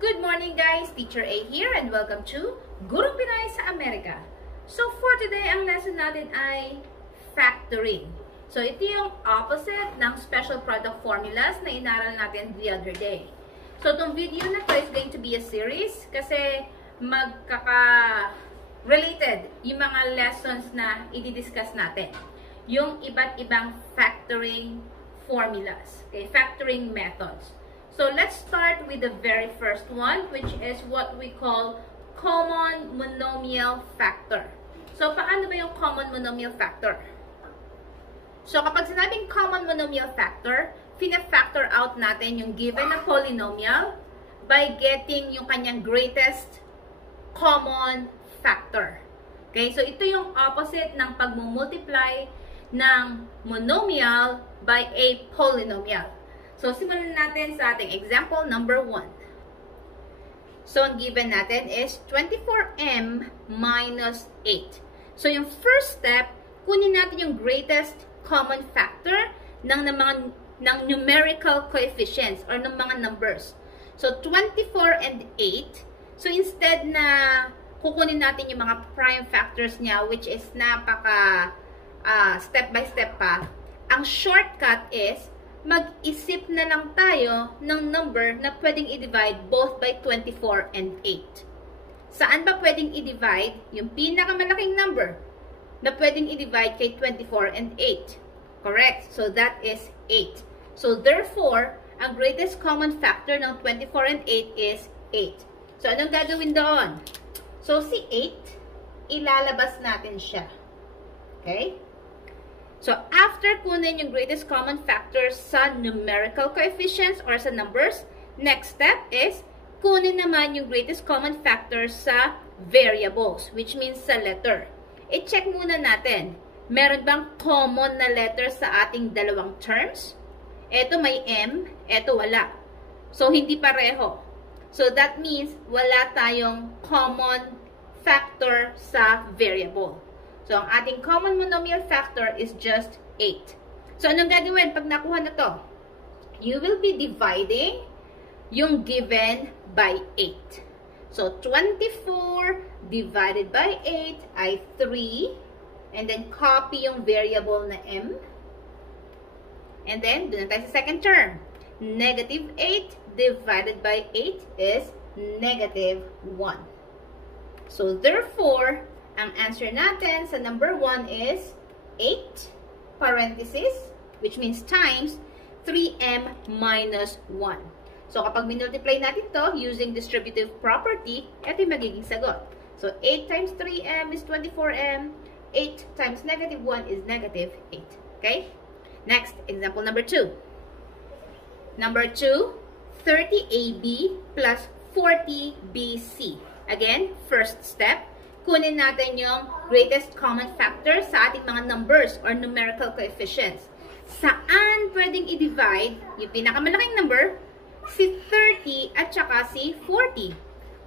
Good morning guys! Teacher A here and welcome to Gurong Pinay sa Amerika. So for today, ang lesson natin ay factoring. So ito yung opposite ng special product formulas na inaral natin the other day. So itong video na to is going to be a series kasi magkaka-related yung mga lessons na i-discuss natin. Yung iba't ibang factoring formulas, okay? Factoring methods. So let's start with the very first one, which is what we call common monomial factor. So paano ba yung common monomial factor? So kapag sinabing common monomial factor, fina-factor out natin yung given na polynomial by getting yung kanyang greatest common factor. Okay, so ito yung opposite ng pagmumultiply ng monomial by a polynomial. So, simulan natin sa ating example number 1. So, ang given natin is 24m minus 8. So, yung first step, kunin natin yung greatest common factor ng numerical coefficients or ng mga numbers. So, 24 and 8. So, instead na kukunin natin yung mga prime factors niya, which is napaka step by step pa, ang shortcut is mag-isip na lang tayo ng number na pwedeng i-divide both by 24 and 8. Saan ba pwedeng i-divide? Yung pinakamalaking number na pwedeng i-divide kay 24 and 8. Correct? So that is 8. So therefore, ang greatest common factor ng 24 and 8 is 8. So anong gagawin doon? So si 8, ilalabas natin siya. Okay? So, after kunin yung greatest common factors sa numerical coefficients or sa numbers, next step is kunin naman yung greatest common factors sa variables, which means sa letter. I-check muna natin, meron bang common na letter sa ating dalawang terms? Ito may M, ito wala. So, hindi pareho. So, that means wala tayong common factor sa variable. So, ang ating common monomial factor is just 8. So, anong gagawin pag nakuha na to? You will be dividing yung given by 8. So, 24 divided by 8 ay 3. And then, copy yung variable na m. And then, doon na tayo sa second term. Negative 8 divided by 8 is negative 1. So, therefore, ang answer natin sa number 1 is 8, parenthesis, which means times 3m minus 1. So, kapag minultiply natin to using distributive property, ito yung magiging sagot. So, 8 times 3m is 24m. 8 times negative 1 is negative 8. Okay? Next, example number 2. Number 2, 30ab plus 40bc. Again, first step, kunin natin yung greatest common factor sa ating mga numbers or numerical coefficients. Saan pwedeng i-divide yung pinakamalaking number? Si 30 at saka si 40.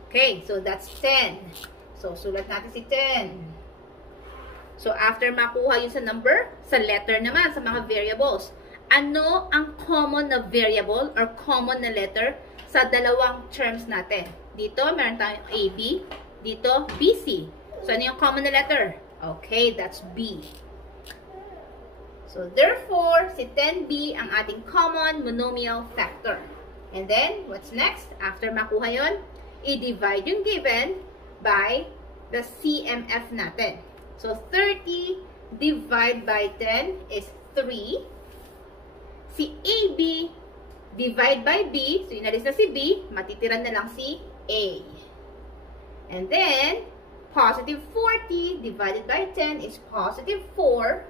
Okay, so that's 10. So, sulat natin si 10. So, after makuha yun sa number, sa letter naman, sa mga variables, ano ang common na variable or common na letter sa dalawang terms natin? Dito, meron tayong AB. Dito, BC. So, ano yung common na letter? Okay, that's B. So, therefore, si 10B ang ating common monomial factor. And then, what's next? After makuha yun, i-divide yung given by the CMF natin. So, 30 divided by 10 is 3. Si AB divide by B, so inalis na si B, matitira na lang si A. And then, positive 40 divided by 10 is positive 4.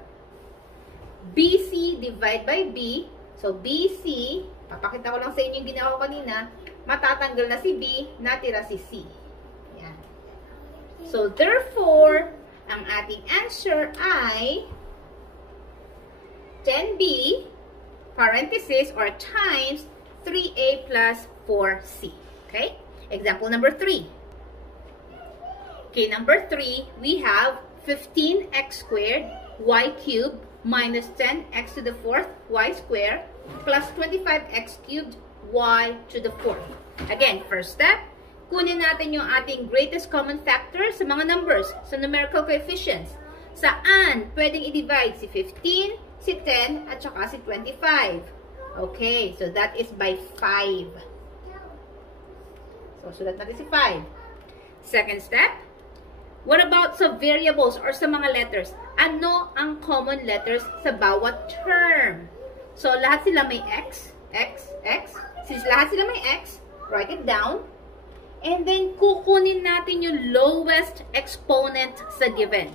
BC divided by B. So, BC, papakita ko lang sa inyo yung ginawa ko kanina, matatanggal na si B, natira si C. Yan. So, therefore, ang ating answer ay 10B, parenthesis, or times 3A plus 4C. Okay? Example number 3. Okay, number 3, we have 15x squared y cubed minus 10x to the 4th y squared plus 25x cubed y to the 4. Again, first step, kunin natin yung ating greatest common factor sa mga numbers, sa numerical coefficients. Saan pwedeng i-divide si 15, si 10, at saka si 25. Okay, so that is by 5. So, sulat natin si 5. Second step, what about sa variables or sa mga letters? Ano ang common letters sa bawat term? So, lahat sila may x, x, x. Since lahat sila may x, write it down. And then, kukunin natin yung lowest exponent sa given.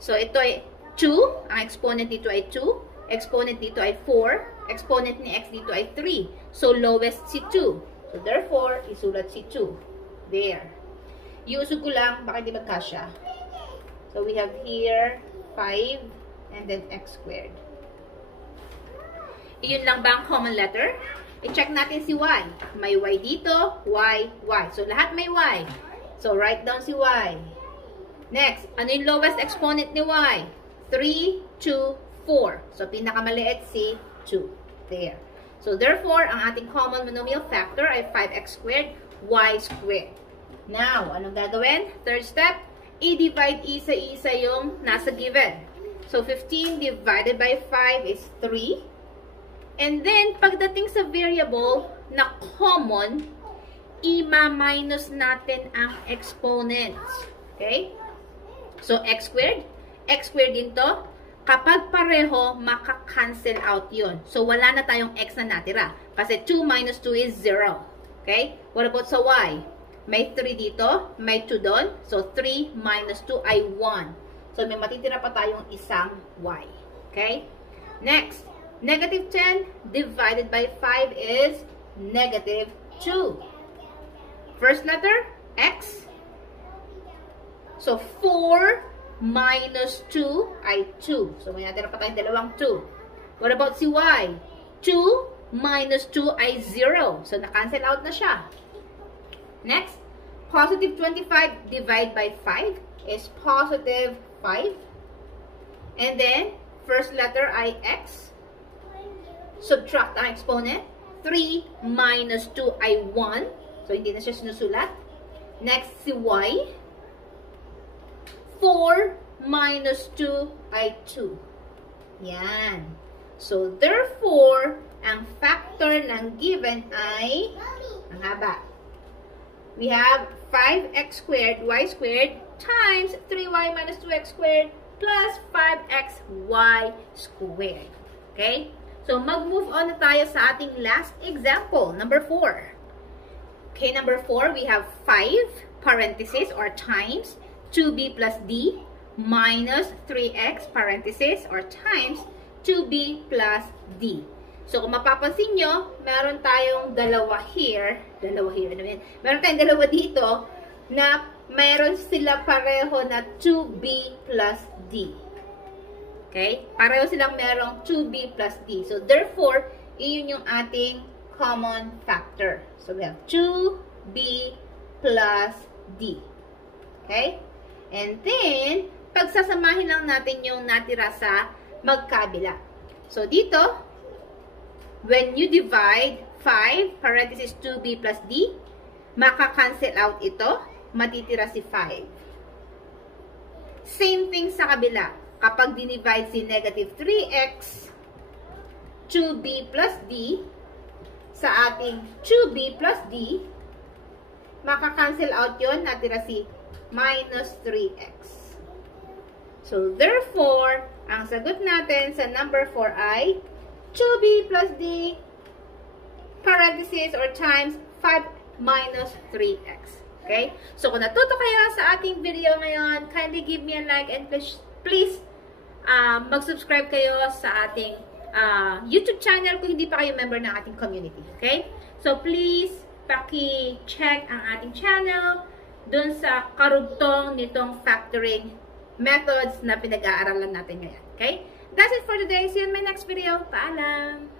So, ito ay 2. Ang exponent dito ay 2. Exponent dito ay 4. Exponent ni x dito ay 3. So, lowest si 2. So, therefore, isulat si 2. There. Iusog ko lang, baka di magkasya. So, we have here 5 and then x squared. Iyon lang ba ang common letter? I-check natin si y. May y dito, y, y. So, lahat may y. So, write down si y. Next, ano yung lowest exponent ni y? 3, 2, 4. So, pinakamaliit si 2. There. So, therefore, ang ating common monomial factor ay 5x squared, y squared. Now, anong gagawin? Third step, i-divide isa-isa yung nasa given. So, 15 divided by 5 is 3. And then, pagdating sa variable na common, i-minus natin ang exponents. Okay? So, x squared din to. Kapag pareho, maka-cancel out yun. So, wala na tayong x na natira. Kasi 2 minus 2 is 0. Okay? What about sa y? May 3 dito, may 2 doon. So, 3 minus 2 ay 1. So, may matitira pa tayong isang y. Okay? Next, negative 10 divided by 5 is negative 2. First letter, x. So, 4 minus 2 ay 2. So, may natira pa tayong dalawang 2. What about si y? 2 minus 2 ay 0. So, na-cancel out na siya. Next, positive 25 divided by 5 is positive 5. And then, first letter ay x. Subtract ang exponent. 3 minus 2 ay 1. So, hindi na siya sinusulat. Next, si y. 4 minus 2 ay 2. Yan. So, therefore, ang factor ng given ay, ang haba. We have 5x squared, y squared, times 3y minus 2x squared, plus 5xy squared. Okay? So, mag-move on na tayo sa ating last example, number 4. Okay, number 4, we have 5 parentheses or times 2b plus d minus 3x parentheses or times 2b plus d. So, kung mapapansin nyo, meron tayong dalawa here, meron tayong dalawa dito na meron sila pareho na 2b plus d. Okay? Pareho silang merong 2b plus d. So, therefore, iyon yung ating common factor. So, we have 2b plus d. Okay? And then, pagsasamahin lang natin yung natira sa magkabila. So, dito, when you divide 5, parenthesis 2b plus d, maka-cancel out ito, matitira si 5. Same thing sa kabila. Kapag dinivide si negative 3x, 2b plus d, sa ating 2b plus d, maka-cancel out yon, natira si minus 3x. So, therefore, ang sagot natin sa number 4 ay 2b plus d parentheses or times 5 minus 3x. Okay? So, kung natuto kayo sa ating video ngayon, kindly give me a like and please mag-subscribe kayo sa ating YouTube channel kung hindi pa kayo member ng ating community. Okay? So, please, paki-check ang ating channel dun sa karugtong nitong factoring methods na pinag-aaralan natin ngayon. Okay? That's it for today. See you in my next video. Paalam!